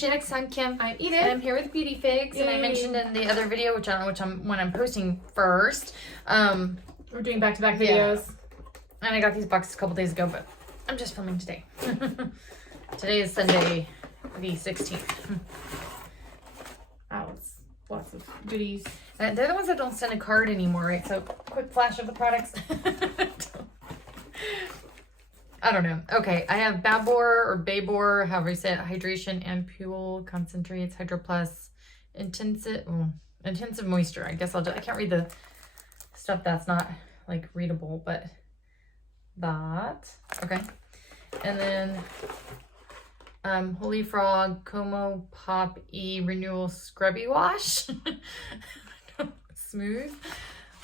Chicks. I'm Kim. I'm Edith. And I'm here with Beautyfix. Yay. And I mentioned in the other video, which I'm posting first. We're doing back-to-back videos. And I got these boxes a couple days ago, but I'm just filming today. Today is Sunday, the 16th. Oh, it's lots of goodies. They're the ones that don't send a card anymore, right? So, quick flash of the products. I don't know. Okay, I have Babor or Babor, however you say it, hydration ampule concentrates, Hydro Plus, intensive moisture. I guess I can't read the stuff that's not like readable, but that. Okay. And then Holy Frog Como Pop E Renewal Scrubby Wash. Smooth.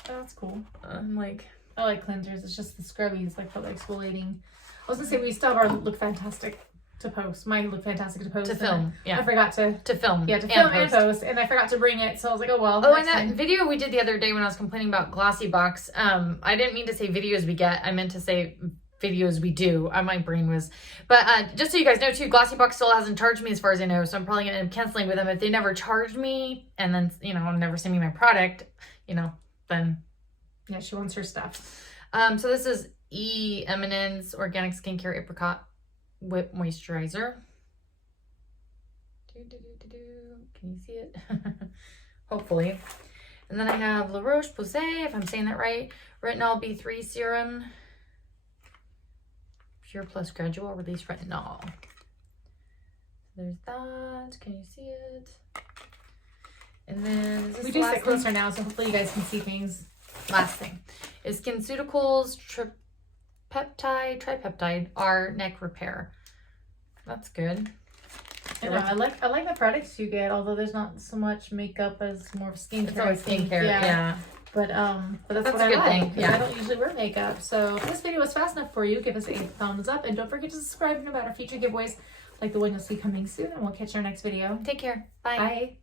That's cool. I'm like, I like cleansers. It's just the scrubbies, like for like exfoliating. I was gonna say we still have our Look Fantastic to post. Mine Look Fantastic to post. to film. Yeah. I forgot to film. Yeah, to film and post. And I forgot to bring it, so I was like, oh well. Oh, and that video we did the other day when I was complaining about Glossy Box, I didn't mean to say videos we get. I meant to say videos we do. My brain was, but just so you guys know too, Glossy Box still hasn't charged me as far as I know, so I'm probably gonna end up canceling with them. If they never charged me and then never send me my product, then yeah, she wants her stuff. So this is Eminence Organic Skincare Apricot Whip Moisturizer. Can you see it? Hopefully. And then I have La Roche-Posay, if I'm saying that right, Retinol B3 Serum. Pure Plus Gradual Release Retinol. There's that. Can you see it? And then We do sit closer now, so hopefully you guys can see things. Last thing is SkinCeuticals Tripeptide R Neck Repair. That's good. I know, I like the products you get, although there's not so much makeup as more of skincare. It's always skincare, yeah. But that's what a good I thing. like. Yeah. I don't usually wear makeup. So if this video was fast enough for you, give us a thumbs up and don't forget to subscribe about our future giveaways like the one you'll see coming soon, and we'll catch you in our next video. Take care. Bye. Bye.